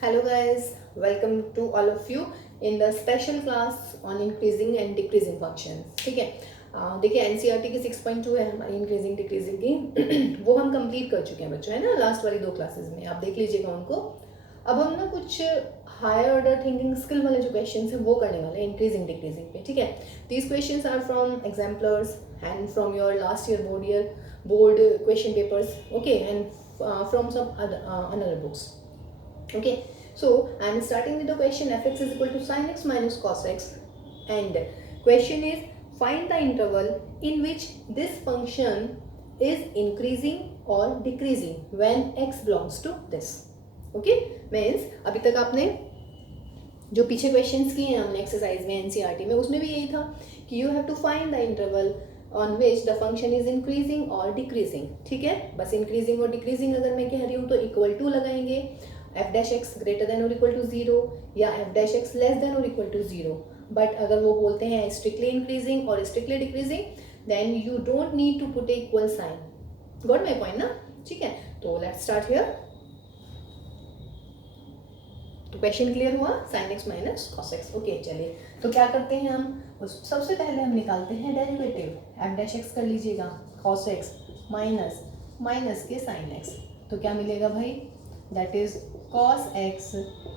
Hello guys, welcome to all of you in the special class on increasing and decreasing functions. ठीक है, देखिए NCERT की 6.2 है हमारी इंक्रीजिंग डिक्रीजिंग की वो हम कंप्लीट कर चुके हैं बच्चों, है ना। लास्ट वाली 2 क्लासेस में आप देख लीजिएगा उनको। अब हम ना कुछ हायर ऑर्डर थिंकिंग स्किल वाले जो क्वेश्चंस हैं वो करने वाले हैं इंक्रीजिंग डिक्रीजिंग पे। ठीक है, these questions are from exemplars and from your last year board question papers, okay, and from some another books. Okay, so I'm starting with the question fx is equal to sin x minus cos x, and question is find the interval in which this function is increasing or decreasing when x belongs to this. Okay, means अभी तक आपने जो पीछे questions किए हैं हमने exercise में NCERT में, उसमें भी यही था कि you have to find the interval on which the function is increasing और डिक्रीजिंग. ठीक है, बस इंक्रीजिंग और डिक्रीजिंग अगर मैं कह रही हूँ तो इक्वल टू लगाएंगे, f dash x greater than और इक्वल टू 0 या f dash x less than और इक्वल टू 0. बट अगर वो बोलते हैं स्ट्रिक्टली इंक्रीजिंग और strictly decreasing then you don't need to put a equal sign. Got my point ना. ठीक है, तो लेट्स स्टार्ट हियर. तो क्वेश्चन क्लियर हुआ, sine x minus cos x. Okay, चलिए तो क्या करते हैं हम, सबसे पहले हम निकालते हैं डेरिवेटिव. एफ डैश एक्स कर लीजिएगा cos x minus minus k sine x, तो क्या मिलेगा भाई, that is cos x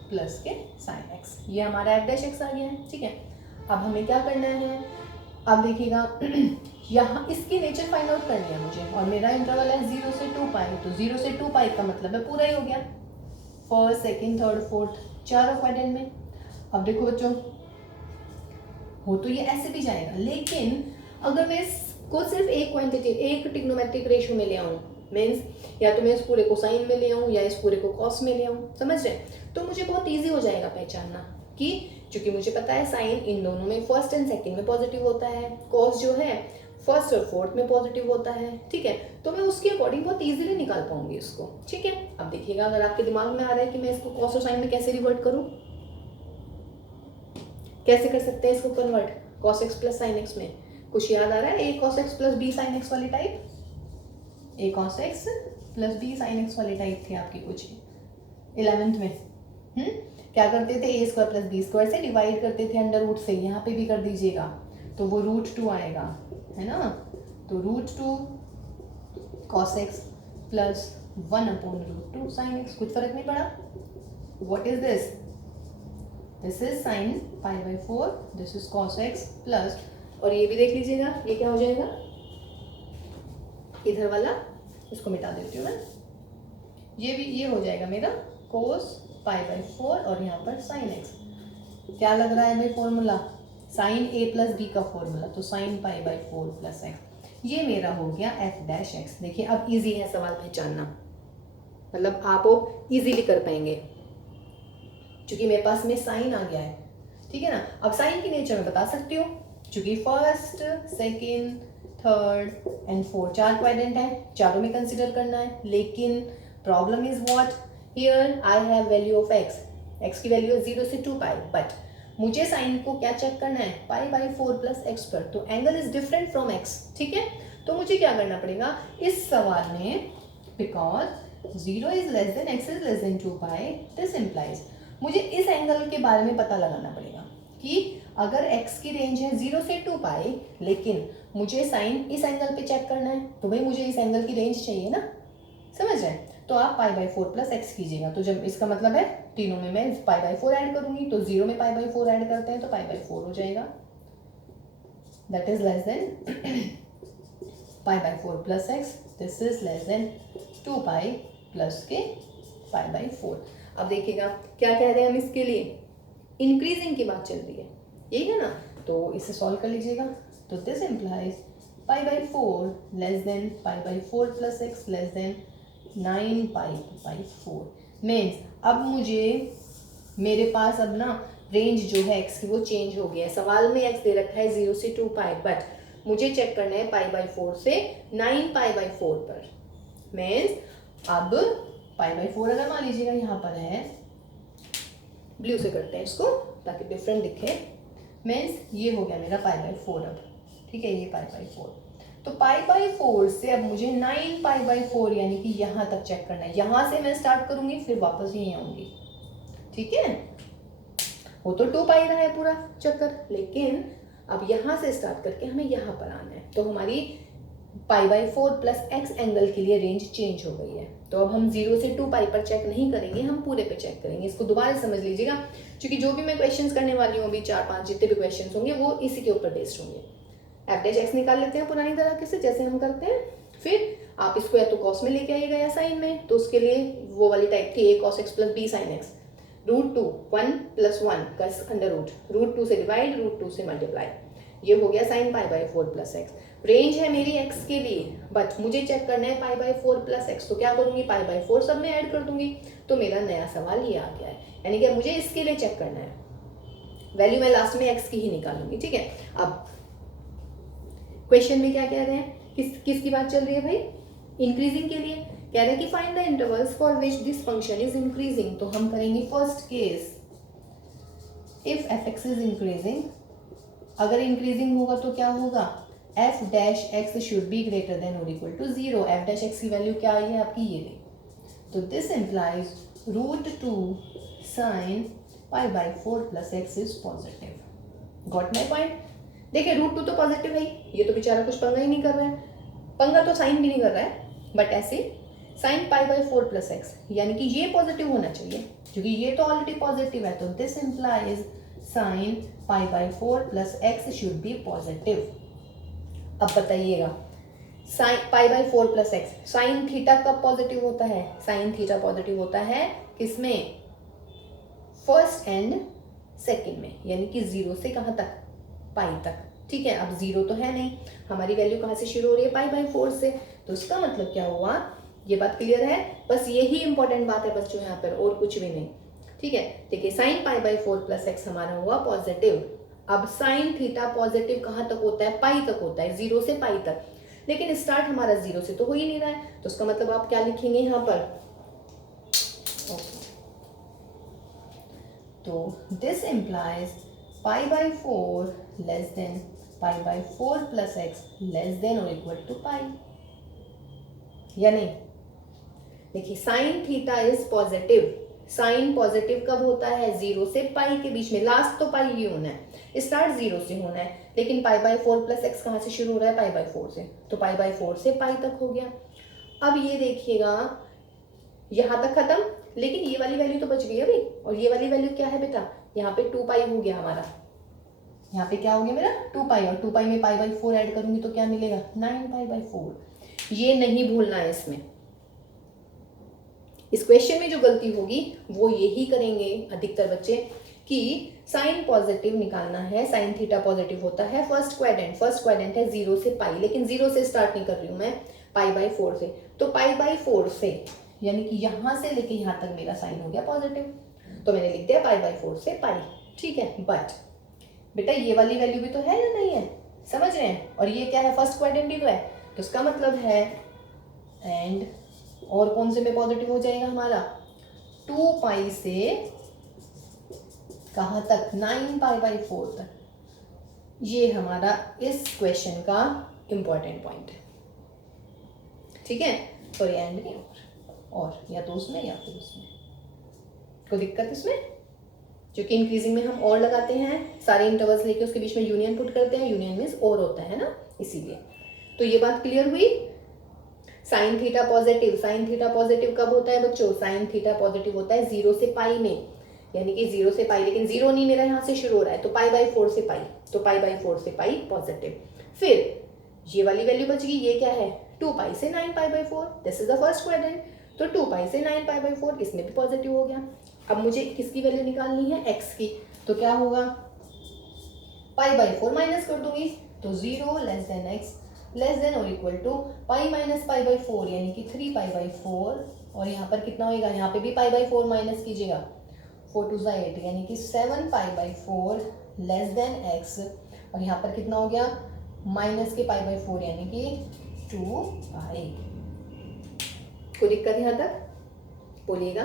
plus के साइन एक्स. ये हमारा एफ डैश एक्स आ गया है. ठीक है, अब हमें क्या करना है, अब देखिएगा यहाँ इसकी नेचर फाइंड आउट करनी है मुझे, और मेरा इंटरवल है 0 से 2 पाई, तो 0 से 2 पाई का मतलब है पूरा ही हो गया, फर्स्ट सेकेंड थर्ड फोर्थ चारों क्वाड्रेंट में. अब देखो बच्चों, हो तो ये ऐसे भी जाएगा, लेकिन अगर मैं इसको सिर्फ एक क्वांटिटी एक ट्रिग्नोमेट्रिक रेशियो में ले आऊँ, मीन्स या तो मैं इस पूरे को साइन में ले आऊँ या इस पूरे को कॉस में ले आऊँ, समझ रहे हैं, तो मुझे बहुत ईजी हो जाएगा पहचानना कि चूंकि मुझे पता है साइन इन दोनों में फर्स्ट एंड सेकेंड में पॉजिटिव होता है, कॉस जो है फर्स्ट और फोर्थ में पॉजिटिव होता है. ठीक है, तो मैं उसके अकॉर्डिंग बहुत इजीली निकाल पाऊंगी इसको. ठीक है, अब देखिएगा अगर आपके दिमाग में आ रहा है कि मैं इसको कॉस और साइन में कैसे रिवर्ट करूं, कैसे कर सकते हैं इसको convert cos x plus sine x में, कुछ याद आ रहा है, a cos x plus b sine x वाली type, a cos x plus b sine x वाली टाइप थी आपकी कुछ 11th में. क्या करते थे, a square plus b square से डिवाइड करते थे अंडर रूट से, यहाँ पे भी कर दीजिएगा तो वो √2 आएगा, है ना. तो √2 cos x plus 1/√2 sine x, कुछ फर्क नहीं पड़ा. What is this, this is sine π/4, this is cos x plus, और ये भी देख लीजिएगा ये क्या हो जाएगा, इधर वाला इसको मिटा देती हूँ मैं, ये हो जाएगा मेरा कोस π/4 और यहाँ पर साइन एक्स. क्या लग रहा है भाई फॉर्मूला, साइन ए प्लस बी का फॉर्मूला, तो साइन π/4 प्लस एक्स, ये मेरा हो गया एफ डैश एक्स. देखिए अब इजी है सवाल पहचानना, मतलब आप इजीली कर पाएंगे क्योंकि मेरे पास में साइन आ गया है. ठीक है ना, अब साइन की नेचर मैं बता सकती हूँ, क्योंकि first second third and fourth 4 quadrant है, चारों में कंसिडर करना है. लेकिन problem is what, here I have value of x, x की वैल्यू है 0 से 2 पाई, बट मुझे साइन को क्या चेक करना है, π/4 प्लस एक्स पर, तो angle is different from x. ठीक है, तो मुझे क्या करना पड़ेगा इस सवाल में, because 0 is less then x is less than 2 pi, this implies मुझे इस एंगल के बारे में पता लगाना पड़ेगा कि अगर x की रेंज है 0 से 2 पाई, लेकिन मुझे साइन इस एंगल पे चेक करना है, तो भाई मुझे इस एंगल की रेंज चाहिए ना, समझ रहे हैं. तो आप π/4 प्लस एक्स कीजिएगा, तो जब इसका मतलब है तीनों में मैं π/4 ऐड करूंगी, तो 0 में π/4 ऐड करते हैं तो π/4 हो जाएगा, that is less than π/4 plus x, this is less than 2 pi plus के π/4. अब देखिएगा क्या कह रहे हैं हम इसके लिए, इंक्रीजिंग की बात चल रही है, यही है ना, तो इसे सॉल्व कर लीजिएगा. तो this implies π/4 less than π/4 plus x less than 9 π/4. Means अब मुझे, मेरे पास अब ना रेंज जो है एक्स की वो चेंज हो गया है. सवाल में एक्स दे रखा है 0 से 2 पाई, बट मुझे चेक करना है π/4 से 9 π/4 पर. मीन्स अब π/4 अगर मान लीजिएगा यहाँ पर है, ब्लू से करते हैं इसको ताकि डिफरेंट दिखे, मीन्स ये हो गया मेरा π/4 अब. ठीक है, ये π/4, तो π/4 से अब मुझे 9 π/4 यानी कि यहाँ तक चेक करना है. यहाँ से मैं स्टार्ट करूंगी फिर वापस यहीं आऊंगी. ठीक है, वो तो 2 पाई रहा है पूरा चक्कर, लेकिन अब यहाँ से स्टार्ट करके हमें यहाँ पर आना है, तो हमारी π/4 प्लस x एंगल के लिए रेंज चेंज हो गई है। तो अब हम 0 से 2 पाई पर चेक नहीं करेंगे, हम पूरे पे चेक करेंगे। इसको दोबारा समझ लीजिएगा, क्योंकि जो भी मैं क्वेश्चंस करने वाली हूँ अभी 4-5 जितने भी क्वेश्चंस होंगे वो इसी के ऊपर बेस्ड होंगे। f' निकाल लेते हैं पुरानी तरीके से जैसे हम करते हैं, फिर आप इसको या तो कॉस में लेके आइएगा या साइन में, तो उसके लिए वो वाली टाइप थी a cos x plus b sin x, √2 1 + 1 का अंडर रूट, √2 से डिवाइड, √2 से मल्टीप्लाई, ये हो गया sin π/4 प्लस x। रेंज है मेरी x के लिए, बट मुझे चेक करना है π/4 प्लस x, तो क्या करूंगी, π/4 सब में ऐड कर दूंगी। तो मेरा नया सवाल ये आ गया है, यानी कि मुझे इसके लिए चेक करना है, वैल्यू मैं लास्ट में x की ही निकालूंगी। ठीक है, अब क्वेश्चन में क्या कह रहे हैं, किसकी बात चल रही है भाई, इंक्रीजिंग के लिए कह रहे हैं कि find the intervals for which this function is increasing. तो हम करेंगे first case, if f(x) is increasing, अगर इंक्रीजिंग होगा तो क्या होगा, f' should be greater than और इक्वल टू 0। f' की वैल्यू क्या आई है आपकी, ये ली, तो this implies √2 sin π/4 plus x is positive. Got my point. देखिए √2 तो पॉजिटिव है, ये तो बेचारा कुछ पंगा ही नहीं कर रहा है, पंगा तो साइन भी नहीं कर रहा है, बट ऐसे sin π/4 प्लस x, यानी कि ये पॉजिटिव होना चाहिए, क्योंकि ये तो ऑलरेडी पॉजिटिव है, तो this implies sin π/4 plus x should be positive. अब बताइएगा, sin π/4 plus x, sine theta कब पॉजिटिव होता है, साइन थीटा पॉजिटिव होता है किसमें, फर्स्ट एंड सेकंड में, यानी कि 0 से कहाँ तक, पाई तक। ठीक है, अब 0 तो है नहीं, हमारी वैल्यू कहाँ से शुरू हो रही है, π/4 से, तो इसका मतलब क्या हुआ, ये बात क्लियर है, बस यही इंपॉर्टेंट बात है बच्चों यहाँ पर, और कुछ भी नहीं। ठीक है, देखिए sin π/4 प्लस x हमारा हुआ पॉजिटिव। अब साइन थीटा पॉजिटिव कहाँ तक होता है, पाई तक होता है, 0 से पाई तक, लेकिन स्टार्ट हमारा 0 से तो हो ही नहीं रहा है, तो उसका मतलब आप क्या लिखेंगे यहाँ पर, तो this implies π/4 less than π/4 plus x less than और इक्वल टू पाई, या नहीं। देखिए sine theta is positive, sine positive कब होता है, 0 से पाई के बीच में, लास्ट तो पाई ही होना है, स्टार्ट 0 से होना है, लेकिन π/4 प्लस x कहाँ से शुरू हो रहा है, π/4 से, तो π/4 से पाई तक हो गया। अब ये देखिएगा यहाँ तक खत्म, लेकिन ये वाली वैल्यू तो बच गई अभी, और ये वाली वैल्यू क्या है बेटा, यहाँ पे 2 पाई हो गया हमारा, यहाँ पे क्या हो गया मेरा 2 पाई, और 2 पाई में π/4 ऐड करूंगी तो क्या मिलेगा, 9π/4। ये नहीं भूलना है इसमें, इस क्वेश्चन में जो गलती होगी वो यही करेंगे अधिकतर बच्चे, कि साइन पॉजिटिव निकालना है, साइन थीटा पॉजिटिव होता है फर्स्ट क्वाड्रेंट है 0 से पाई, लेकिन 0 से स्टार्ट नहीं कर रही हूँ मैं, π/4 से, तो π/4 से यानी कि यहाँ से लेके यहाँ तक मेरा साइन हो गया पॉजिटिव, तो मैंने लिख दिया π/4 से पाई। ठीक है, बट बेटा ये वाली वैल्यू भी तो है या नहीं है, समझ रहे हैं, और ये क्या है, फर्स्ट क्वाड्रेंट ही तो है, तो इसका मतलब है, एंड और कौन से में पॉजिटिव हो जाएगा हमारा, 2 पाई से कहाँ तक, 9π/4 तक। ये हमारा इस क्वेश्चन का इंपॉर्टेंट पॉइंट है। ठीक है, सॉरी एंड नहीं, और या तो उसमें या फिर उसमें, कोई दिक्कत इसमें, क्योंकि इंक्रीजिंग में हम और लगाते हैं, सारे इंटरवल्स लेके उसके बीच में यूनियन पुट करते हैं, यूनियन मीन्स और होता है ना, इसीलिए। तो ये बात क्लियर हुई। Sine theta positive, sine theta positive कब होता है बच्चों, साइन थीटा पॉजिटिव होता है 0 से पाई में, यानी कि 0 से पाई, लेकिन 0 नहीं मेरा यहाँ से शुरू हो रहा है, तो π/4 से पाई, तो π/4 से पाई पॉजिटिव। फिर ये वाली वैल्यू बच गई, ये क्या है, 2 पाई से 9π/4, this is the first quadrant, तो 2 पाई से 9π/4, इसमें भी पॉजिटिव हो गया। अब मुझे किसकी वैल्यू निकालनी है, x की, तो क्या होगा, π/4 माइनस कर दूंगी, तो 0 less than x less than और इक्वल टू पाई माइनस π/4, यानी कि 3π/4, और यहाँ पर कितना होएगा, यहाँ पे भी π/4 माइनस कीजिएगा, 4 2 8, यानी कि 7π/4 लेस देन x, और यहाँ पर कितना हो गया, माइनस के π/4, यानी कि 2 पाई। कोई दिक्कत यहाँ तक, बोलिएगा,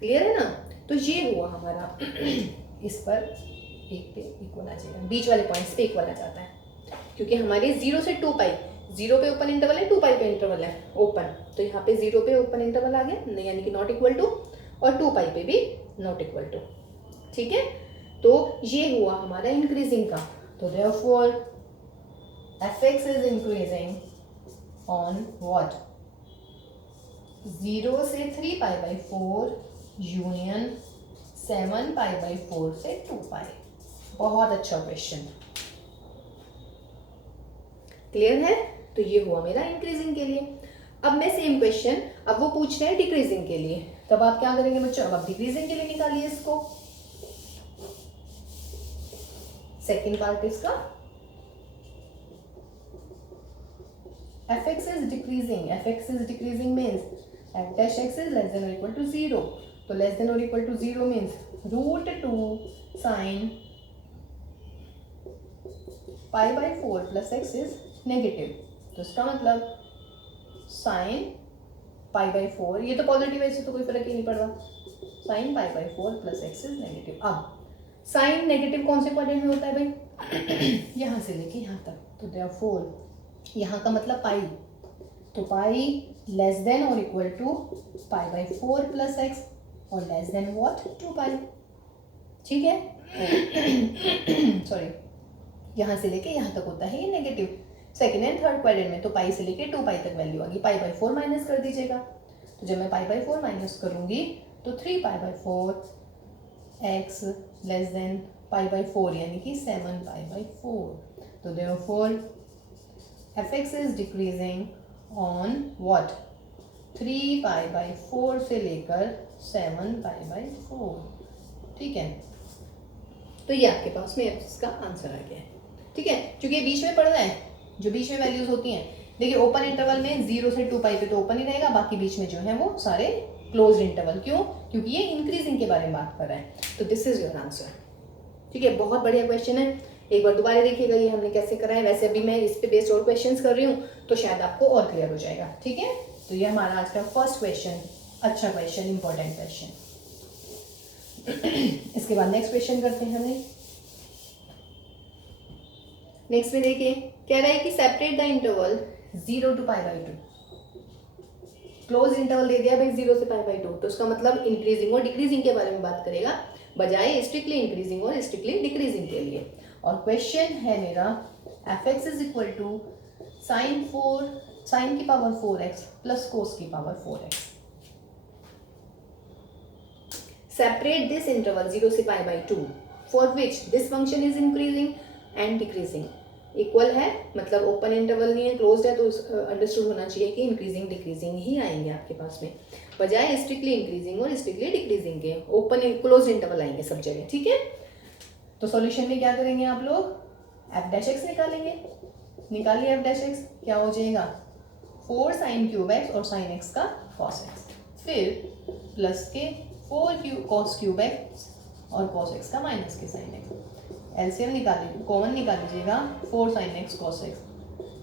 क्लियर है ना। तो ये हुआ हमारा इस पर एक पे इक्वल आ जाएगा, बीच वाले पॉइंट्स पे इक्वल आ जाता है, क्योंकि हमारे 0 से 2 पाई, 0 पे ओपन इंटरवल है, 2 पाई पे इंटरवल है ओपन, तो यहाँ पे 0 पे ओपन इंटरवल आ गया, यानी कि नॉट इक्वल टू, और 2 पाई पे भी नॉट इक्वल टू। ठीक है, तो ये हुआ हमारा इंक्रीजिंग का। तो therefore fx is increasing on what, 0 से 3 pi by 4 union 7 pi by 4 से 2 पाई। बहुत अच्छा क्वेश्चन, क्लियर है। तो ये हुआ मेरा इंक्रीजिंग के लिए। अब मैं सेम क्वेश्चन, अब वो पूछ रहे हैं डिक्रीजिंग के लिए, तब आप क्या करेंगे बच्चों, अब आप डिक्रीजिंग के लिए निकालिए इसको। सेकेंड पार्ट इसका, fx is decreasing, fx is decreasing means f dash x is less than or equal to 0. तो less than or equal to 0 means root 2 sin pi by 4 plus x is negative. तो इसका मतलब sin pi by 4, ये तो positive है, इससे तो कोई फर्क ही नहीं पड़ रहा, sin pi by 4 plus x is negative। अब साइन नेगेटिव कौन से क्वाड्रेंट में होता है भाई, यहाँ से लेके यहाँ तक, तो देयरफॉर यहाँ का मतलब पाई, तो पाई लेस देन और equal to pi by 4 plus x और लेस देन व्हाट 2 पाई। ठीक है, सॉरी, यहाँ से लेके यहाँ तक होता है ये negative. Second and third quadrant में तो पाई से लेके 2 पाई तक वैल्यू आ गई, पाई बाई 4 माइनस कर दीजिएगा। तो जब मैं पाई बाई 4 माइनस करूँगी तो 3 pi by 4 x less than pi by 4 यानी कि 7 पाई बाई 4। तो therefore fx is decreasing on what, 3 pi by 4 से लेकर 7 पाई बाई 4। ठीक है, तो ये आपके पास में इसका आंसर आ गया है। ठीक है, क्योंकि ये बीच में पड़ रहा है, जो बीच में वैल्यूज होती हैं, देखिए ओपन इंटरवल में 0 से 2 पाई पे तो ओपन ही रहेगा, बाकी बीच में जो है वो सारे क्लोज इंटरवल। क्यों, क्योंकि ये इंक्रीजिंग के बारे में बात कर रहा है। तो दिस इज योर आंसर। ठीक है, बहुत बढ़िया क्वेश्चन है, एक बार दोबारा देखिएगा ये हमने कैसे करा है। वैसे अभी मैं इस पे बेस्ड और क्वेश्चंस कर रही हूँ तो शायद आपको और क्लियर हो जाएगा। ठीक है, तो ये हमारा आज का फर्स्ट क्वेश्चन, अच्छा क्वेश्चन, इंपॉर्टेंट क्वेश्चन। इसके बाद नेक्स्ट क्वेश्चन करते हैं हमें। नेक्स्ट में देखिए, कह रहा है कि separate the interval 0 to pi by 2। Close interval दे दिया भाई 0 से पाई बाई 2, तो उसका मतलब इंक्रीजिंग और डिक्रीजिंग के बारे में बात करेगा, बजाय स्ट्रिक्टली इंक्रीजिंग और स्ट्रिक्टली डिक्रीजिंग के लिए। और क्वेश्चन है मेरा fx is equal to sine की पावर 4x प्लस कोस की power 4x। Separate this interval 0 से pi by 2 for which this function is increasing and decreasing. Equal है मतलब ओपन इंटरवल नहीं है, क्लोज्ड है, तो अंडरस्टूड होना चाहिए कि इंक्रीजिंग डिक्रीजिंग ही आएंगे आपके पास में, बजाय स्ट्रिक्टली इंक्रीजिंग और स्ट्रिक्टली डिक्रीजिंग के ओपन क्लोज इंटरवल आएंगे सब जगह। ठीक है, तो सॉल्यूशन में क्या करेंगे आप लोग, एफ डैश एक्स निकालेंगे। निकालिए एफ डैश एक्स, क्या हो जाएगा 4 साइन क्यूब एक्स और साइन एक्स का कॉस एक्स, फिर प्लस के 4 कॉस क्यूब एक्स और कॉस एक्स का minus k sine x. LCM निकालिए, कॉमन निकाल लीजिएगा, 4 साइन एक्स कॉस एक्स,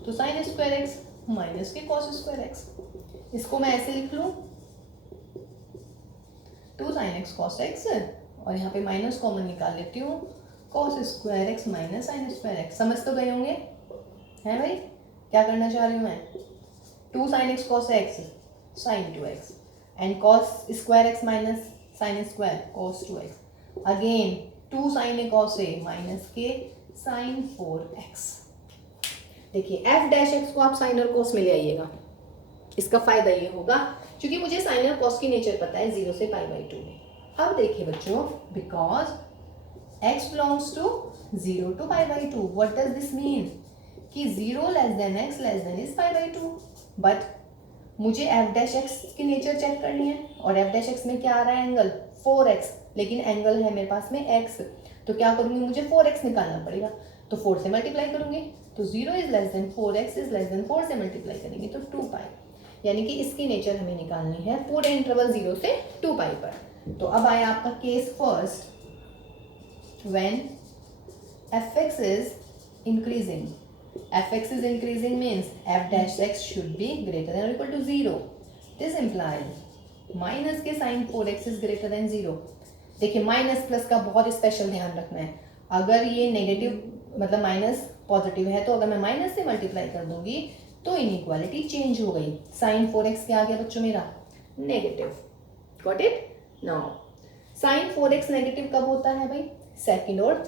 तो साइन स्क्वायर एक्स माइनस के कॉस स्क्वायर एक्स। इसको मैं ऐसे लिख लूँ 2 साइन एक्स कॉस एक्स, और यहाँ पे माइनस कॉमन निकाल लेती हूँ, cos square x minus sine square x. समझ तो गए होंगे, हैं भाई, क्या करना चाह रही हूँ मैं, 2 sine x cos x sine 2x and cos square x minus sine square cos 2x, again 2 sine a cos a minus k sine 4x। देखिए एफ डैश एक्स को आप साइन और कॉस में ले आइएगा, इसका फायदा ये होगा क्योंकि मुझे साइन और कॉस की नेचर पता है 0 से पाई बाई 2 में। अब देखिए बच्चों, because x belongs to 0 to pi by 2, what does this mean कि 0 less than x less than is pi by 2, but मुझे f dash x की नेचर चेक करनी है, और f dash x में क्या आ रहा है एंगल 4x, लेकिन एंगल है मेरे पास में x, तो क्या करूँगी, मुझे 4x निकालना पड़ेगा, तो 4 से मल्टीप्लाई करूँगी, तो 0 is less than 4x is less then 4 से मल्टीप्लाई करेंगे तो 2 पाई, यानी कि इसकी नेचर हमें निकालनी है पूरे इंटरवल 0 से 2 पाई पर। तो अब आया आपका case first, when fx is increasing means f dash x should be greater than or equal to 0. This implies minus k sine 4x is greater than 0। देखिए माइनस प्लस का बहुत स्पेशल ध्यान रखना है, अगर ये नेगेटिव मतलब माइनस पॉजिटिव है तो अगर मैं माइनस से मल्टीप्लाई कर दूंगी तो इनइक्वालिटी चेंज हो गई, साइन 4x क्या आ गया बच्चों मेरा negative, got it, now sine 4x negative कब होता है भाई? सेकंड और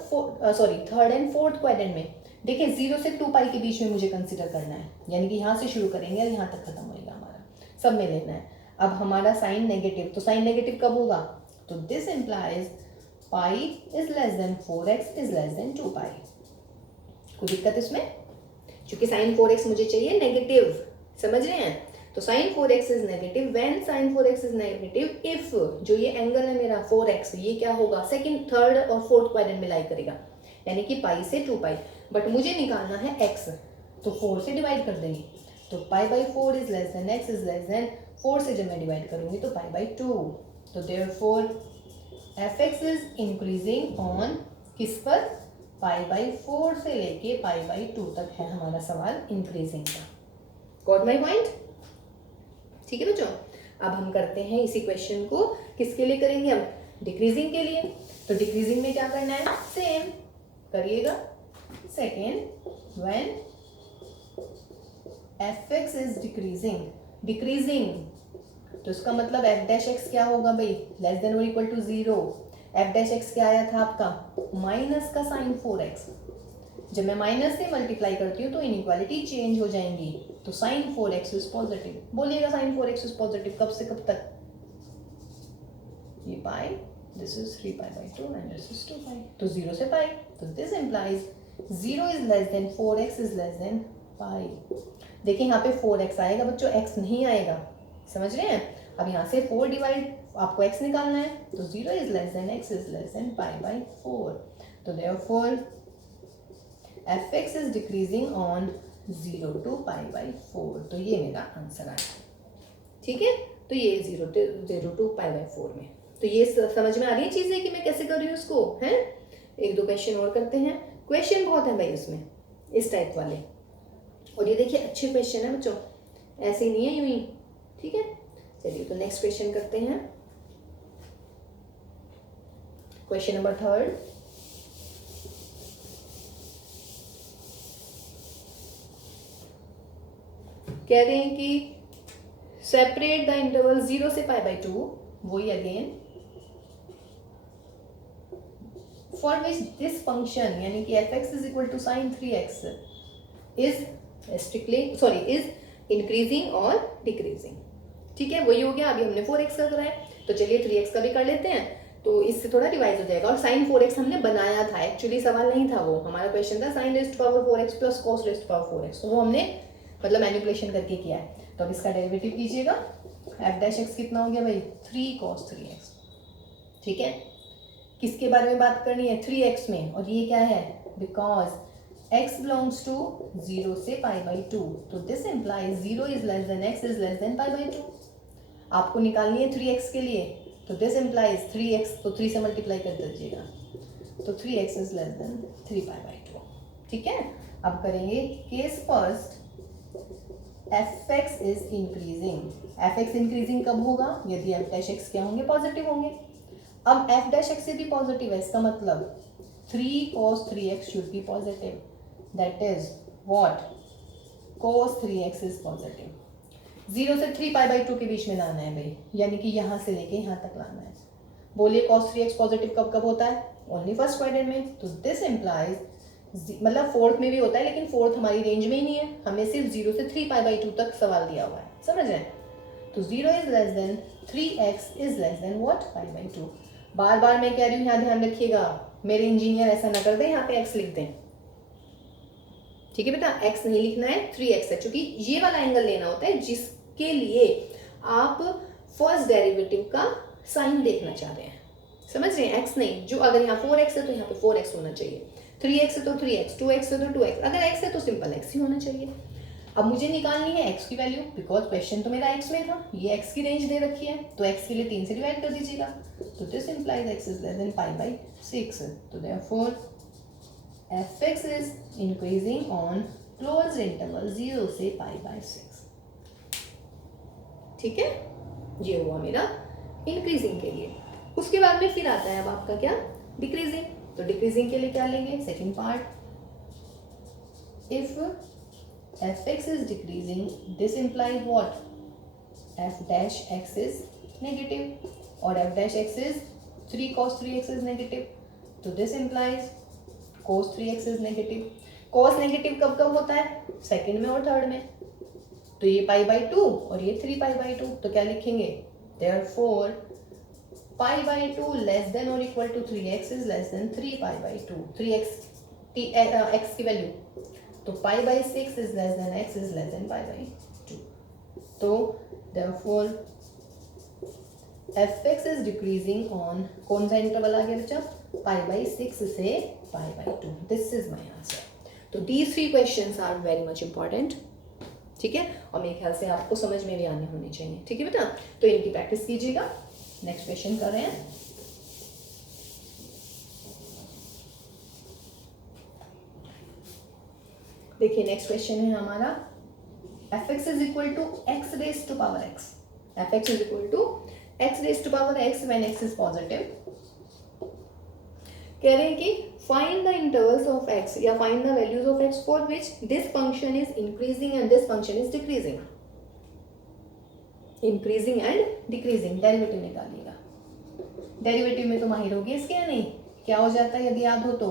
थर्ड एंड फोर्थ क्वाड्रेंट में। देखिए 0 से 2 पाई के बीच में मुझे कंसीडर करना है, यानी कि यहाँ से शुरू करेंगे और यहाँ तक खत्म होएगा हमारा, सब में लेना है। अब हमारा साइन नेगेटिव, तो साइन नेगेटिव कब होगा? तो this implies pi is less than 4x is less than 2 पाई। कोई दिक्कत इसमें? क्योंकि साइन 4x मुझे चाहिए नेगेटिव, समझ रहे हैं? तो sine 4x is negative when sine 4x is negative if, जो ये एंगल है मेरा 4x, ये क्या होगा? सेकंड, थर्ड और फोर्थ क्वाड्रेंट में लाई करेगा, यानी कि पाई से 2 पाई। बट मुझे निकालना है x, तो 4 से डिवाइड कर देंगे, तो pi by 4 is less than x is less then 4 से जब मैं डिवाइड करूंगी तो पाई बाई 2। तो therefore fx is increasing on किस पर? पाई बाई 4 से लेके पाई बाई 2 तक है हमारा सवाल इंक्रीजिंग का। Got my point? ठीक है बच्चों, अब हम करते हैं इसी क्वेश्चन को किसके लिए करेंगे? अब डिक्रीजिंग के लिए। तो डिक्रीजिंग में क्या करना है? सेम करिएगा। Second, when fx is decreasing, तो इसका मतलब f डैश x क्या होगा भाई? लेस देन और equal to 0। f dash x क्या आया था आपका? माइनस का साइन 4x। जब मैं माइनस से मल्टीप्लाई करती हूँ तो इनइक्वालिटी चेंज हो जाएंगी, तो साइन 4x इज पॉजिटिव। बोलिएगा साइन 4x इज पॉजिटिव कब से कब तक? ये pi, this is 3 pi by 2 and this is 2 pi, तो 0 से पाई। तो this implies 0 is less than 4x is less than pi. देखिए यहाँ पे 4x आएगा बच्चों, x नहीं आएगा, समझ रहे हैं? अब यहाँ से 4 डिवाइड, आपको x निकालना है, तो 0 is less than x is less than pi by 4। तो therefore fx is decreasing on 0 to pi by 4। तो ये मेरा आंसर आया, ठीक है? तो ये 0 to पाई बाई 4 में। तो ये समझ में आ रही है चीज़ें कि मैं कैसे कर रही हूँ इसको, है? एक दो क्वेश्चन और करते हैं। क्वेश्चन बहुत है भाई उसमें, इस टाइप वाले। और ये देखिए अच्छे क्वेश्चन है बच्चों, ऐसे ही नहीं है यूं ही, ठीक है? चलिए तो नेक्स्ट क्वेश्चन करते हैं। Question number 3। कह रहे हैं कि सेपरेट द इंटरवल 0 से पाई बाई 2, वही again, for which this function यानी कि fx is equal to sine 3x is is increasing और डिक्रीजिंग। ठीक है, वही हो गया। अभी हमने 4x का करा है, तो चलिए 3x का भी कर लेते हैं, तो इससे थोड़ा रिवाइज हो जाएगा। और साइन 4x हमने बनाया था, एक्चुअली सवाल नहीं था वो, हमारा क्वेश्चन था sine raised power 4x plus cos raised power 4x, तो वो हमने मतलब मैनिपुलेशन करके किया है। तो अब इसका डेरिवेटिव कीजिएगा। f डैश x कितना हो गया भाई? 3 cos 3x। ठीक है, किसके बारे में बात करनी है? 3x में, और ये क्या है? बिकॉज x बिलोंग्स टू 0 से पाई बाई 2, तो this implies 0 is less than x is less than pi by 2। आपको निकालनी है 3x के लिए, तो दिस इम्प्लाइज 3x को 3 से मल्टीप्लाई कर दीजिएगा, तो 3x is less than 3 pi by 2। ठीक है, अब करेंगे case first, fx is increasing. fx increasing कब होगा? यदि f डैश x क्या होंगे? पॉजिटिव होंगे। अब f डैश x यदि पॉजिटिव है, इसका मतलब 3 cos 3x should be positive, that is what? cos 3x is positive. 0 से 3 पाई बाई 2 के बीच में लाना है भाई, यानी कि यहाँ से लेके यहाँ तक लाना है। बोलिए cos 3x पॉजिटिव कब कब होता है? ओनली फर्स्ट क्वाड्रेंट में। तो दिस इम्प्लाइज, मतलब फोर्थ में भी होता है, लेकिन फोर्थ हमारी रेंज में ही नहीं है, हमें सिर्फ 0 से 3 पाई बाई 2 तक सवाल दिया हुआ है, समझ रहे हैं? तो 0 is less then 3x is less than what? Pi by 2। बार बार मैं कह रही हूँ, यहाँ ध्यान रखिएगा, मेरे इंजीनियर ऐसा ना कर दें यहाँ पे x लिख दें। ठीक है बेटा, x नहीं लिखना है, 3x है, क्योंकि ये वाला एंगल लेना होता है जिसके लिए आप फर्स्ट डेरिवेटिव का साइन देखना चाह रहे हैं, समझ रहे हैं? x नहीं, जो अगर यहाँ 4x है तो यहाँ पे 4x होना चाहिए, 3x है तो 3x, 2x है तो 2x, अगर x है तो सिंपल x ही होना चाहिए। अब मुझे निकालनी है x की वैल्यू, बिकॉज क्वेश्चन तो मेरा x में था, ये x की रेंज दे रखी है, तो x के लिए 3 से डिवाइड कर दीजिएगा, तो this implies x is less than pi by 6। तो therefore fx is increasing on closed interval 0 से पाई बाई 6। ठीक है, ये हुआ मेरा इंक्रीजिंग के लिए। उसके बाद में फिर आता है अब आपका क्या? डिक्रीजिंग। तो डिक्रीजिंग के लिए क्या लेंगे? Second part, if fx is decreasing, this implies what? f dash x is negative, और f dash x is 3 cos 3x is negative, तो this implies cos 3x is negative. cos negative कब कब होता है? सेकंड में और third में, तो ये पाई बाई 2 और ये 3 पाई बाई 2, तो क्या लिखेंगे? therefore pi by 2 less than और equal to 3x is less than 3 pi by 2, 3x x की वैल्यू, तो pi by 6 is less than x is less than pi by 2, तो therefore fx is decreasing on कौन सा interval आ गया बच्चा? पाई by 6 से pi by 2, this is my answer. तो these 3 questions are very much important, ठीक है, और मेरे ख्याल से आपको समझ में भी आने होने चाहिए, ठीक है बेटा, तो इनकी प्रैक्टिस कीजिएगा। नेक्स्ट क्वेश्चन कर रहे हैं। देखिए नेक्स्ट क्वेश्चन है हमारा fx is equal to x raise to power x, fx is equal to x raise to power x when x is positive. कह रहे हैं कि find the intervals of x या find the values of x for which this function is increasing and this function is decreasing, increasing and decreasing. Derivative निकालिएगा, derivative में तो माहिर होगी इसके या नहीं? क्या हो जाता है यदि याद हो तो?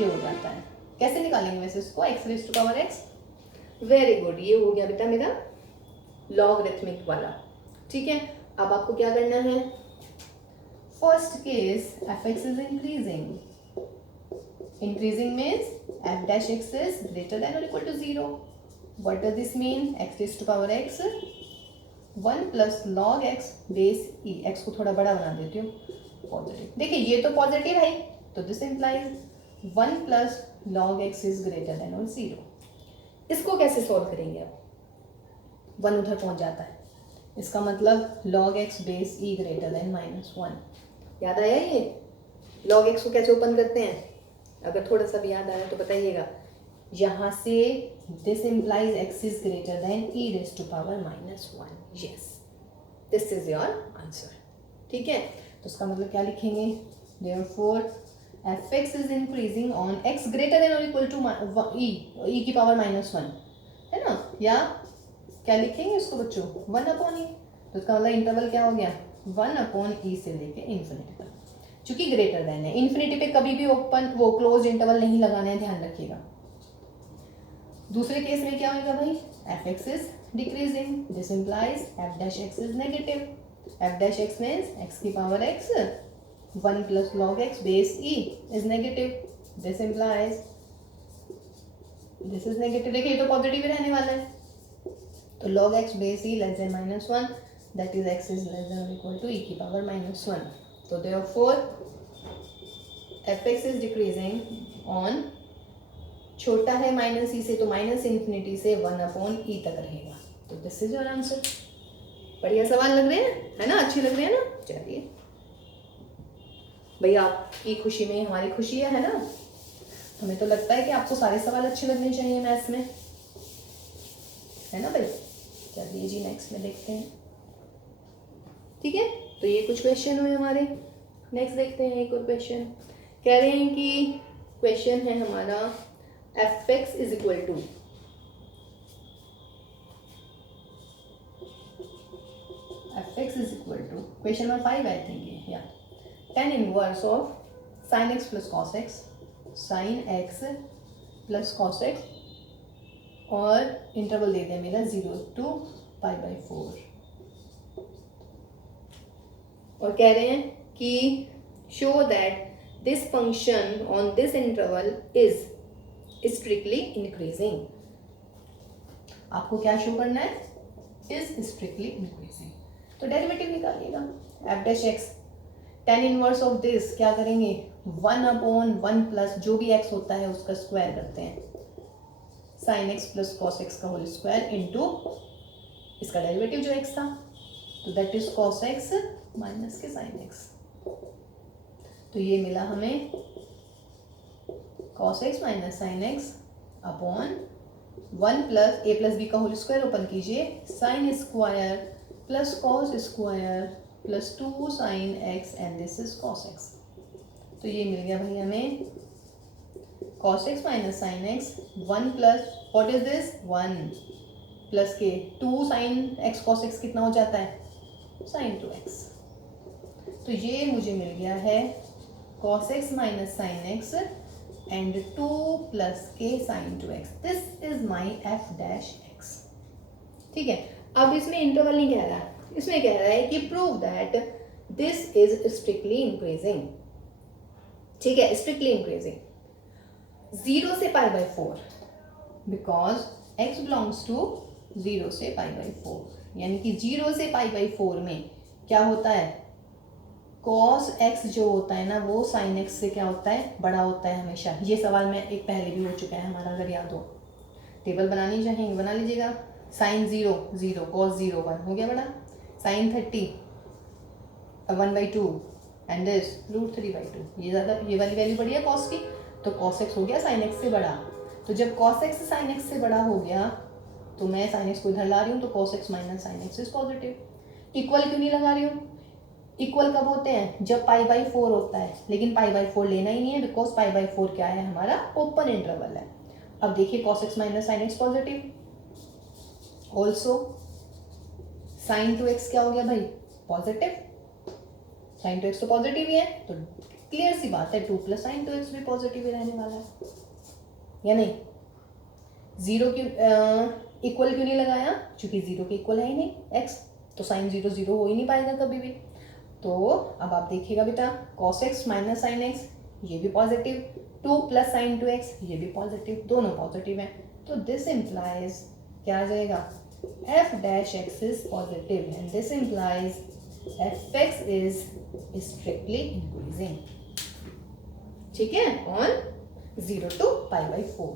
ये हो जाता है। कैसे निकालेंगे वैसे इसको? x raise to power x, very good, ये हो गया बेटा मेरा लॉगरिथमिक वाला, ठीक है। अब आपको क्या करना है? First case fx is increasing means f dash x is greater than or equal to 0. What does this mean? x raised to power x 1 plus log x base e, x को थोड़ा बड़ा बना देती हूँ, पॉजिटिव। देखिए ये तो positive है, तो this implies 1 plus log x is greater than or 0। इसको कैसे सॉल्व करेंगे? अब 1 उधर पहुंच जाता है, इसका मतलब log x base e greater than -1। याद आया ये? log x को कैसे ओपन करते हैं? अगर थोड़ा सा भी याद आया तो बताइएगा। यहाँ से this implies x is greater than e raise to power -1। Yes, this is your answer, ठीक है। तो इसका मतलब क्या लिखेंगे? therefore fx is increasing on x greater than or equal to e की पावर -1, है ना? या क्या लिखेंगे इसको बच्चों? 1 अपॉन e। तो इसका मतलब इंटरवल क्या हो गया? 1 अपॉन e से लेके इन्फिनिटी तक, चूंकि ग्रेटर देन है। इन्फिनिटी पे कभी भी ओपन वो क्लोज इंटरवल नहीं लगाना है, ध्यान रखिएगा। दूसरे केस में क्या होगा भाई? fx is decreasing, this implies f dash x is negative, f dash x means x की power x 1 plus log x base e is negative, this implies this is negative। देखिए ये तो पॉजिटिव ही रहने वाला है, तो log x base e less than -1, that is x is less than or equal to e की power -1। तो therefore fx is decreasing on छोटा है माइनस ई से, तो माइनस इन्फिनिटी से 1 अपॉन ई तक रहेगा। तो दिस इज योर आंसर। बढ़िया सवाल लग रहे हैं, है ना? अच्छे लग रहे हैं ना? चलिए भैया, आपकी खुशी में हमारी खुशी है ना? हमें तो लगता है कि आपको सारे सवाल अच्छे लगने चाहिए मैथ्स में, है ना भाई? चलिए जी नेक्स्ट में देखते हैं, ठीक है। तो ये कुछ क्वेश्चन हुए हमारे। नेक्स्ट देखते हैं एक और क्वेश्चन। कह रहे हैं कि क्वेश्चन है हमारा fx is equal to question number 5 I think ये, या tan inverse of sin x plus cos x, sin x plus cos x और इंटरवल दे दिया मेरा 0 to π/4। और कह रहे हैं कि show that this function on this interval is strictly increasing. आपको क्या शो करना है? Is strictly increasing. तो डेरिवेटिव निकालिएगा। F dash x tan inverse of this क्या करेंगे? 1 अपॉन 1 प्लस जो भी x होता है उसका स्क्वायर करते हैं, sin x plus cos x का होल स्क्वायर इनटू इसका डेरिवेटिव जो x था, तो that is cos x minus के sin x। तो ये मिला हमें cos x minus sin x upon 1 plus a plus b का होल स्क्वायर ओपन कीजिए, sin square plus cos square plus 2 sin x and this is cos x। तो ये मिल गया भाई हमें cos x minus sin x 1 plus what is this 1 plus के 2 sin x cos x कितना हो जाता है? sin 2x। तो ये मुझे मिल गया है cos x minus sine x and 2 plus के sine 2x. This is my f dash x. ठीक है, अब इसमें इंटरवल नहीं कह रहा है, इसमें कह रहा है कि prove that this is strictly increasing. ठीक है, स्ट्रिक्टली इंक्रीजिंग 0 से pi by 4 because x belongs to 0 से पाई बाई 4. यानी कि 0 से पाई बाई 4 में क्या होता है, cos x जो होता है ना वो sin x से क्या होता है, बड़ा होता है हमेशा. ये सवाल में एक पहले भी हो चुका है हमारा, अगर याद हो. टेबल बनानी चाहेंगे बना लीजिएगा. sin 0 0, cos 0 1 हो गया बड़ा. sin 30 1/2 and this √3/2. ये ज़्यादा, ये वाली वैल्यू बड़ी है cos की, तो cos x हो गया sin x से बड़ा. तो जब cos x sin x से बड़ा हो गया तो मैं sin x को इधर ला रही हूँ, तो cos x minus sine x is positive. Equal क्यों नहीं लगा रही हूँ, इक्वल कब होते हैं, जब पाई बाई 4 होता है. लेकिन पाई बाई 4 लेना ही नहीं है बिकॉज पाई बाई 4 क्या है, हमारा ओपन इंटरवल है. अब देखिए cos x minus sine x positive. Also sine 2x क्या हो गया भाई, पॉजिटिव. साइन 2x तो पॉजिटिव ही है, तो क्लियर सी बात है 2 प्लस साइन 2x भी पॉजिटिव ही रहने वाला है, या नहीं. 0 क्यों इक्वल क्यों नहीं लगाया, क्योंकि 0 के इक्वल है ही नहीं x, तो साइन 0 0 हो ही नहीं पाएगा कभी भी. तो अब आप देखिएगा बेटा, cos x minus sine x ये भी पॉजिटिव, 2 प्लस साइन 2x ये भी पॉजिटिव, दोनों पॉजिटिव हैं. तो दिस इम्प्लाइज क्या आ जाएगा, f dash x is positive and this implies f x is strictly increasing. ठीक है, on 0 to pi by 4,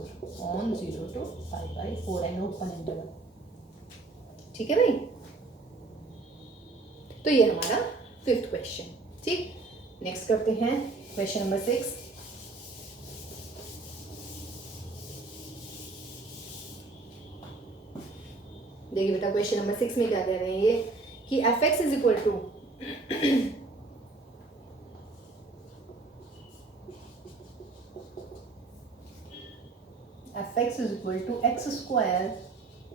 on 0 to pi by 4 and open interval. ठीक है भाई, तो ये हमारा 5th क्वेश्चन. ठीक, नेक्स्ट करते हैं क्वेश्चन नंबर 6. देखिए बेटा, क्वेश्चन नंबर 6 में क्या कह रहे हैं ये, कि f x is equal to f x is equal to x square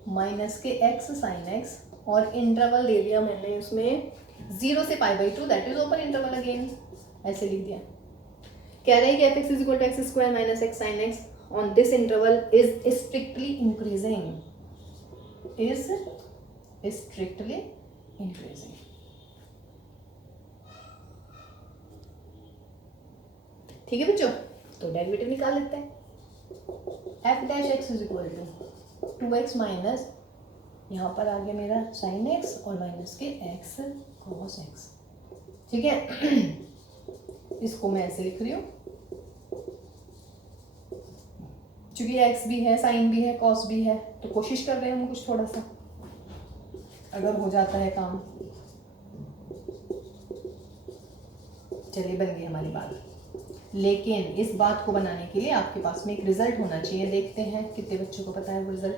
minus k x sine x, और इंटरवल दे दिया मैंने उसमें 0 से pi by 2, that is open interval again, ऐसे लिख दिया. कह रहे हैं कि f x is equal to x square minus x sine x on this interval is strictly increasing, is strictly increasing. ठीक है बच्चों, तो डेरिवेटिव निकाल लेते हैं. F dash x is equal to 2x minus, यहाँ पर आ गया मेरा साइन एक्स और minus k x cos x. ठीक है, इसको मैं ऐसे लिख रही हूँ, चूंकि एक्स भी है, साइन भी है, कॉस भी है, तो कोशिश कर रहे हैं हम कुछ थोड़ा सा, अगर हो जाता है काम. चलिए, बन गई हमारी बात. लेकिन इस बात को बनाने के लिए आपके पास में एक रिजल्ट होना चाहिए. देखते हैं कितने बच्चों को पता है वो रिजल्ट.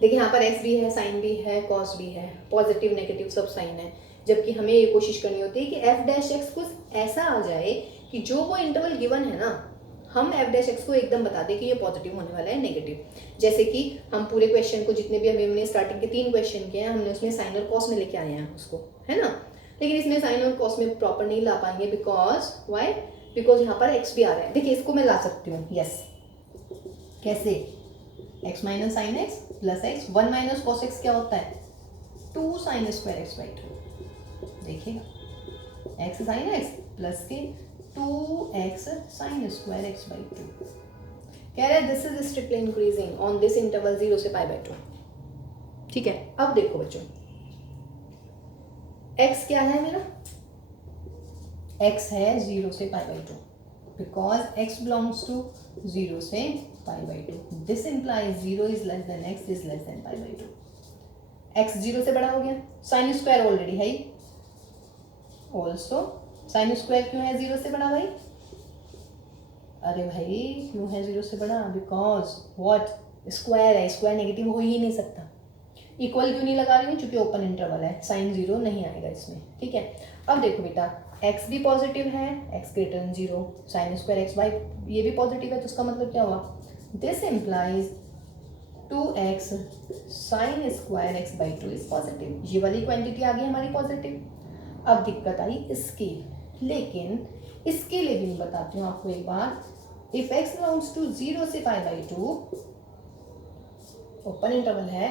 देखिए, यहाँ पर एक्स भी है, साइन भी है, कॉस भी है, पॉजिटिव नेगेटिव सब साइन है. जबकि हमें ये कोशिश करनी होती है कि एफ डैश एक्स कुछ ऐसा आ जाए कि जो वो इंटरवल गिवन है ना, हम एफ डैश एक्स को एकदम बता दें कि ये पॉजिटिव होने वाला है, नेगेटिव. जैसे कि हम पूरे क्वेश्चन को, जितने भी अभी हमने स्टार्टिंग के 3 क्वेश्चन किए हैं, हमने उसमें साइन और कॉस में लेके आए हैं उसको, है ना. लेकिन इसमें साइन और कॉस में प्रॉपर नहीं ला पाएंगे, बिकॉज वाई, बिकॉज यहाँ पर एक्स भी आ रहा है. देखिए, इसको मैं ला सकती हूँ, यस. कैसे, x minus sine x plus x, 1 minus cos x क्या होता है, 2 साइन स्क्वायर एक्स बाई 2. देखिएगा, एक्स साइन एक्स प्लस के 2x sine square x by 2. कह रहे हैं this is strictly increasing on this interval 0 से पाई बाई 2. ठीक है, अब देखो बच्चों, x क्या है मेरा, x है 0 से pi by 2, because x belongs to 0 से pi by 2. This implies 0 is less than x is less than pi by 2. x 0 से बड़ा हो गया, साइन स्क्वायर ऑलरेडी है ही. ऑल्सो साइन स्क्वायर क्यों है 0 से बड़ा भाई, अरे भाई क्यों है 0 से बड़ा, बिकॉज व्हाट, स्क्वायर है, स्क्वायर नेगेटिव हो ही नहीं सकता. इक्वल क्यों नहीं लगा रही हूँ, क्योंकि ओपन इंटरवल है, साइन 0 नहीं आएगा इसमें. ठीक है, अब देखो बेटा, x भी पॉजिटिव है, x greater than 0, sine square x by ये भी पॉजिटिव है, तो उसका मतलब क्या हुआ, this implies 2x sine square x by 2 is positive. ये वाली क्वांटिटी आ गई हमारी पॉजिटिव. अब दिक्कत आई स्केल, लेकिन इसके लिए भी मैं बताती हूँ आपको एक बात, इफ x बिलोंग्स टू 0 से π/2 ओपन इंटरवल है,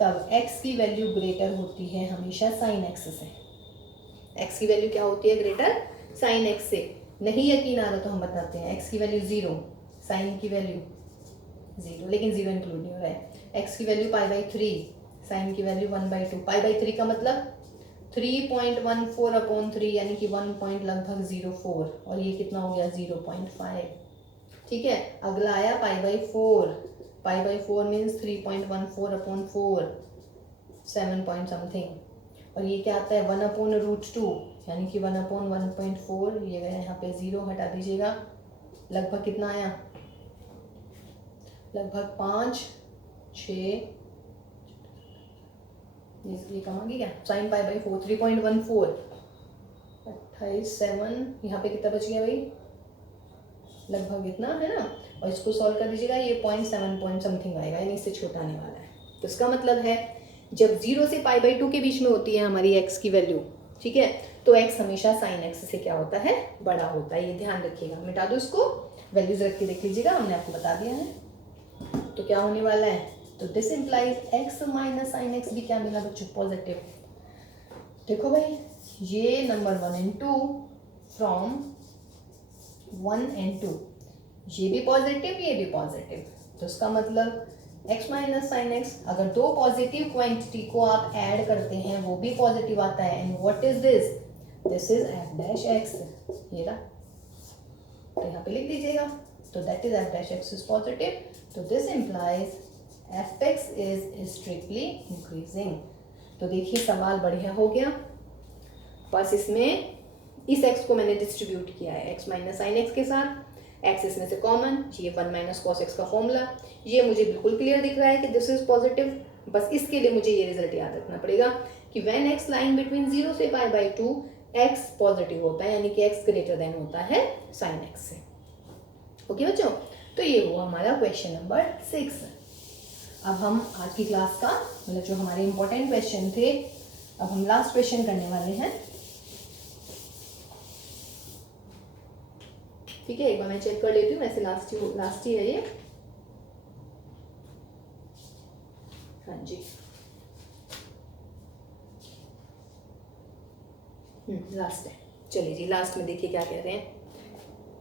तब x की वैल्यू ग्रेटर होती है हमेशा sin x से। x की वैल्यू क्या होती है? ग्रेटर sin x से। नहीं यकीन आ रहा तो हम बताते हैं, x की वैल्यू 0, sin की वैल्यू 0, लेकिन 0 इंक्लूड नहीं हो रहा है। x की वैल्यू π/3, sin की वैल्यू 1/2। π/3 का मतलब 3.14/3 यानी कि 1 पॉइंट लगभग 0.4, और ये कितना हो गया? 0.5। ठीक है, अगला आया π/4, π/4 मीन्स 3.14/4, 7 पॉइंट समथिंग, और ये क्या आता है? 1/√2 यानी कि 1/1.4, ये गया यहाँ पे 0 हटा दीजिएगा, लगभग कितना आया? लगभग 5, 6, ये कम आ गया क्या? sin π/4 3.14, 28, 7, यहाँ पे कितना बच गया भाई? लगभग इतना है ना, और इसको सॉल्व कर दीजिएगा, ये 0.7 पॉइंट समथिंग आएगा, यानी इससे छोटा आने वाला है। तो इसका मतलब है जब 0 से π/2 के बीच में होती है हमारी x की वैल्यू, ठीक है, तो x हमेशा sin x से क्या होता है? बड़ा होता है। ये ध्यान रखिएगा। मिटा दो इसको, वैल्यूज रख के देख लीजिएगा, हमने आपको बता दिया है। तो क्या होने वाला है? तो this implies x minus sine x भी क्या मिला बच्चों? पॉजिटिव। देखो भाई, ये नंबर 1 and 2 फ्रॉम 1 and 2, ये भी पॉजिटिव, ये भी पॉजिटिव, तो इसका मतलब x माइनस साइन एक्स, अगर दो पॉजिटिव क्वांटिटी को आप ऐड करते हैं वो भी पॉजिटिव आता है। And what is this? This is f dash x, ये रहा, तो यहाँ पे लिख दीजिएगा। तो that is f dash x is positive, तो this implies f x is strictly increasing. तो देखिए सवाल बढ़िया हो गया, बस इसमें इस x को मैंने डिस्ट्रीब्यूट किया है x माइनस साइन एक्स के साथ, x इसमें से कॉमन, ये 1 माइनस कॉस एक्स का फॉर्मूला, ये मुझे बिल्कुल क्लियर दिख रहा है कि दिस इज पॉजिटिव। बस इसके लिए मुझे ये रिजल्ट याद रखना पड़ेगा कि व्हेन x लाइन बिटवीन 0 से π/2 x पॉजिटिव होता है, यानी कि x ग्रेटर देन होता है साइन x से। ओके बच्चों, तो ये हुआ हमारा क्वेश्चन नंबर 6। अब हम आज की क्लास का मतलब जो हमारे इंपॉर्टेंट क्वेश्चन थे, अब हम लास्ट क्वेश्चन करने वाले हैं। ठीक है, एक बार मैं चेक कर लेती हूँ, वैसे लास्ट ही है ये। हाँ जी, लास्ट है। चलिए जी, लास्ट में देखिए क्या कह रहे हैं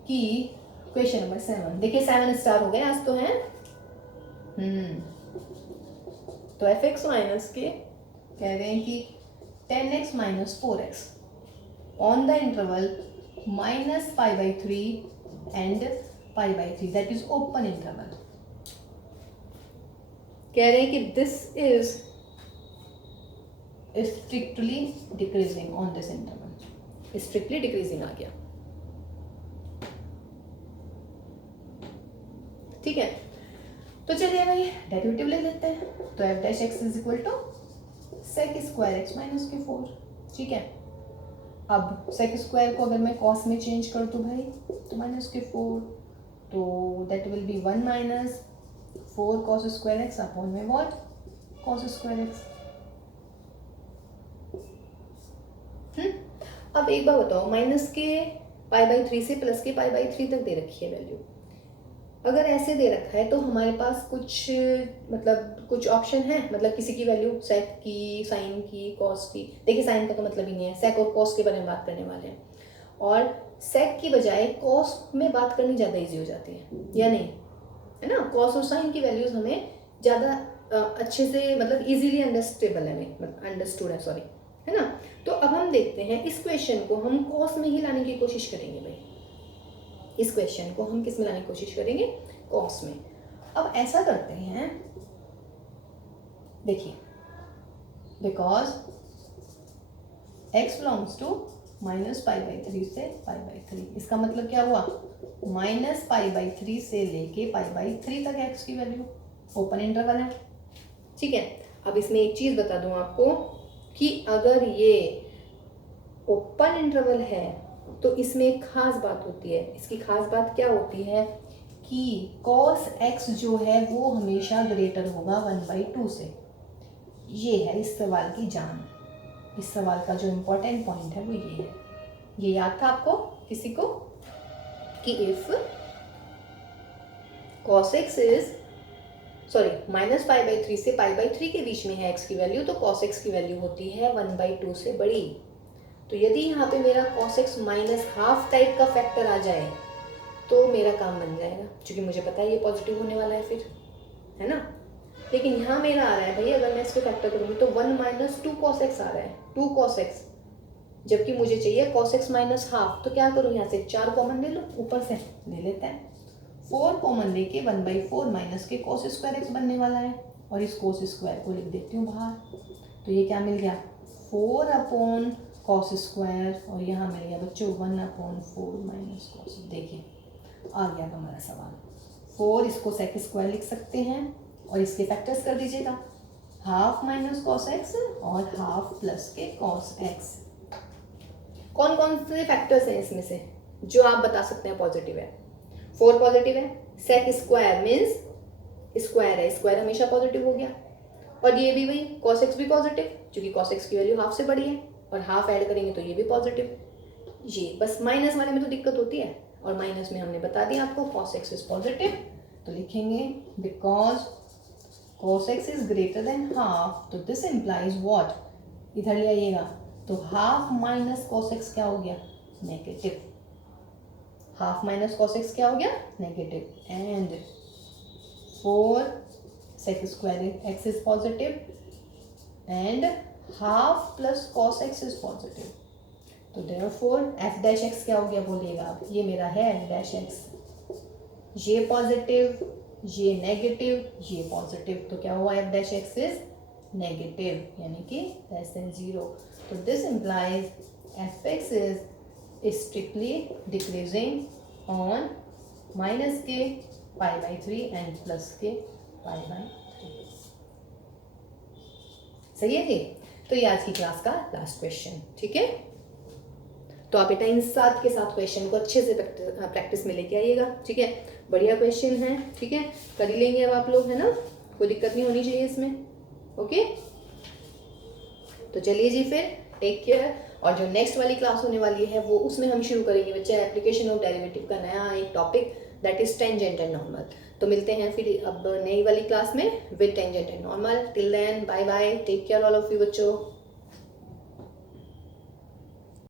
कि क्वेश्चन नंबर 7, देखिए 7 स्टार हो गए आज तो हैं। तो एफ एक्स माइनस के कह रहे हैं कि 10x minus 4x on the interval minus π/3 and π/3, that is open interval. कह रहे हैं कि this is strictly decreasing on this interval, strictly decreasing आ गया। ठीक है, तो चलिए भाई डेरिवेटिव ले लेते हैं। तो f dash x is equal to sec square x minus k 4। ठीक है, अब सेक स्क्वायर को अगर मैं कॉस में चेंज कर दूँ भाई तो माइनस के 4, तो that will be 1 minus 4 cos square x upon में व्हाट? Cos square x. अब एक बार बताओ, माइनस के π/3 से प्लस के π/3 तक दे रखी है वैल्यू। अगर ऐसे दे रखा है तो हमारे पास कुछ मतलब कुछ ऑप्शन है, मतलब किसी की वैल्यू सेक की, साइन की, कॉस की। देखिए साइन का तो मतलब ही नहीं है, सेक और कॉस के बारे में बात करने वाले हैं, और सेक की बजाय कॉस में बात करनी ज़्यादा इजी हो जाती है, या नहीं है ना? कॉस और साइन की वैल्यूज़ हमें ज़्यादा अच्छे से मतलब इजीली अंडरस्टेबल है, मतलब अंडरस्टूड है, सॉरी, है ना? तो अब हम देखते हैं इस क्वेश्चन को हम कॉस में ही लाने की कोशिश करेंगे भाई। इस क्वेश्चन को हम किस में लाने की कोशिश करेंगे? कॉस में। अब ऐसा करते हैं, देखिए, because x belongs to minus π/3 से π/3, इसका मतलब क्या हुआ? माइनस π/3 से लेके π/3 तक x की वैल्यू, ओपन इंटरवल है। ठीक है, अब इसमें एक चीज बता दूं आपको कि अगर ये ओपन इंटरवल है तो इसमें एक खास बात होती है। इसकी खास बात क्या होती है कि cos x जो है वो हमेशा ग्रेटर होगा 1/2 से। ये है इस सवाल की जान। इस सवाल का जो इम्पोर्टेंट पॉइंट है वो ये है, ये याद था आपको किसी को कि इफ cos x इज -π/3 से π/3 के बीच में है x की वैल्यू, तो cos x की वैल्यू होती है 1/2 से बड़ी। तो यदि यहाँ पे मेरा cos x -½ टाइप का फैक्टर आ जाए तो मेरा काम बन जाएगा, क्योंकि मुझे पता है ये पॉजिटिव होने वाला है फिर, है ना। लेकिन यहाँ मेरा आ रहा है भाई, अगर मैं इसको फैक्टर करूँगी तो 1 - 2 cos x आ रहा है, 2 cos x, जबकि मुझे चाहिए cos x -½ तो क्या करूँ, यहाँ से 4 कॉमन ले लो, ऊपर से ले लेते हैं 4 कॉमन लेके 1/4 माइनस के cos स्क्वायर x बनने वाला है, और इस cos स्क्वायर को लिख देती हूँ बाहर। तो ये क्या मिल गया 4/cos स्क्वायर, और यहाँ मिल गया बच्चों 1/4 - cos। देखिए आ गया हमारा सवाल। 4 इसको sec स्क्वायर लिख सकते हैं, और इसके फैक्टर्स कर दीजिएगा, ½ - cos x और ½ प्लस के cos x। कौन कौन से फैक्टर्स हैं इसमें से जो आप बता सकते हैं पॉजिटिव है? 4 पॉजिटिव है, sec स्क्वायर मीन्स स्क्वायर है, स्क्वायर हमेशा पॉजिटिव हो गया, और ये भी वही cos x भी पॉजिटिव, क्योंकि cos x की वैल्यू ½ से बड़ी है, और ½ ऐड करेंगे तो ये भी पॉजिटिव। ये बस माइनस वाले में तो दिक्कत होती है, और माइनस में हमने बता दिया आपको cos x इज पॉजिटिव, तो लिखेंगे because cos x is greater then ½, तो दिस इम्प्लाइज व्हाट, इधर ले आइएगा, तो ½ - cos x क्या हो गया नेगेटिव, ½ - cos x क्या हो गया negative, and 4 sec square x is positive and ½ plus cos x is positive. तो देयरफॉर f' क्या हो गया बोलिएगा आप, ये मेरा है f', ये पॉजिटिव, ये नेगेटिव, ये पॉजिटिव, तो क्या हुआ f' इज नेगेटिव, यानी कि लेस देन 0। तो this implies f(x) is strictly decreasing on minus के π/3 एंड प्लस के π/3। सही है जी। तो ये आज की क्लास का लास्ट क्वेश्चन, ठीक है। तो आप बेटा इन 7 के साथ क्वेश्चन को अच्छे से प्रैक्टिस में लेके आइएगा, ठीक है। बढ़िया क्वेश्चन है, ठीक है, कर ही लेंगे अब आप लोग, है ना, कोई दिक्कत नहीं होनी चाहिए इसमें। ओके, तो चलिए जी फिर टेक केयर। और जो नेक्स्ट वाली क्लास होने वाली है वो उसमें हम शुरू करेंगे बच्चे एप्लीकेशन ऑफ डेरिवेटिव का नया एक topic, that is tangent and normal. तो मिलते हैं फिर अब नई वाली क्लास में with tangent and normal. Till then bye bye, take care all of you बच्चों।